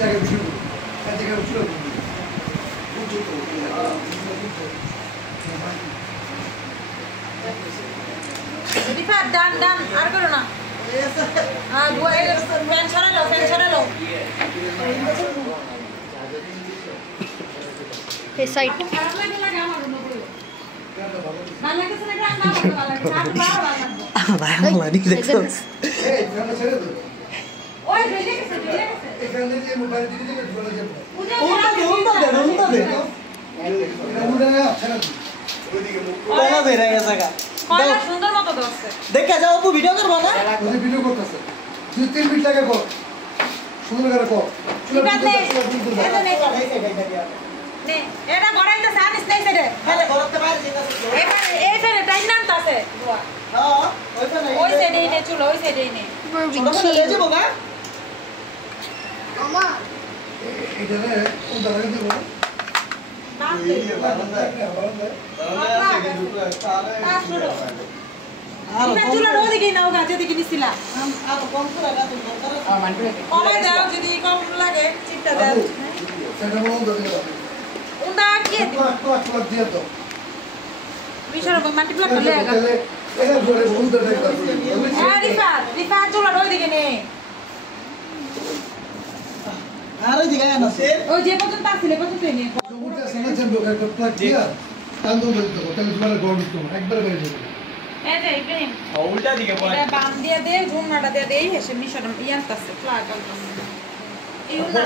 টাকা বিক্রি করবো কাজে কারো চুলো ডান ডান আর করো না ফ্যান ছড়ালো ফ্যান ছড়ালো এই সাইড ভাই আমলা নি দেখছো এই ফ্যানটা ছেড়ে দাও ওই রেডি গেছে এখানে যে মোবাইল দিয়ে দিলে চলে যাবে উল্টা দে এটা উড়ে না ছেড়ে দাও ওইদিকে মুখ কোলা বেরা গেছে গা কয়লা সুন্দর মতো দছে দেখা যাও আপু ভিডিও করব না ওই ভিডিও করতেছে 2-3 মিনিট লাগে কর সুন্দর করে কর চুলো নে এটা গড়াইতে সানিস নাই রে তাহলে করতে পারি যেটা এবার এই সাইডে টাইম নামতাছে হ্যাঁ ওইখানে ওই সাইডে নে চুলো ওই সাইডে নে ছোট লয়ে যাবো গা মামা এটা রে কোনটা লাগে দেব চুলো ওদিকে নাও গা যেদিকে নিছিলা আর কম করে গা তুমি কমাই দাও যদি কম লাগে চিপটা দাও সেটা বন্ধ করে দাও উন্ডা কি ক্লাস দিয়ে দাও বিশাল মাল্টিপ্লাই করলে তাহলে এটা ধরে বন্ধ করে দাও রিফা চুলো ওদিকে নে আর দিগা না সে ওই যে পর্যন্ত আসলে পর্যন্ত নে জমুটা সামনে যাবে একটা প্লাগ দিয়া আন্দোলন করতে হবে তাহলে তোমার গরম করতে হবে একবার বেরিয়ে যাবে এই যে ইব্রাহিম উল্টা দিকে পড়ে এটা বাম দিয়ে দে ঝুমনাটা দিয়ে দে এসে মিশন ইয়ান্তাছে ফ্লাগ এই উন্ডা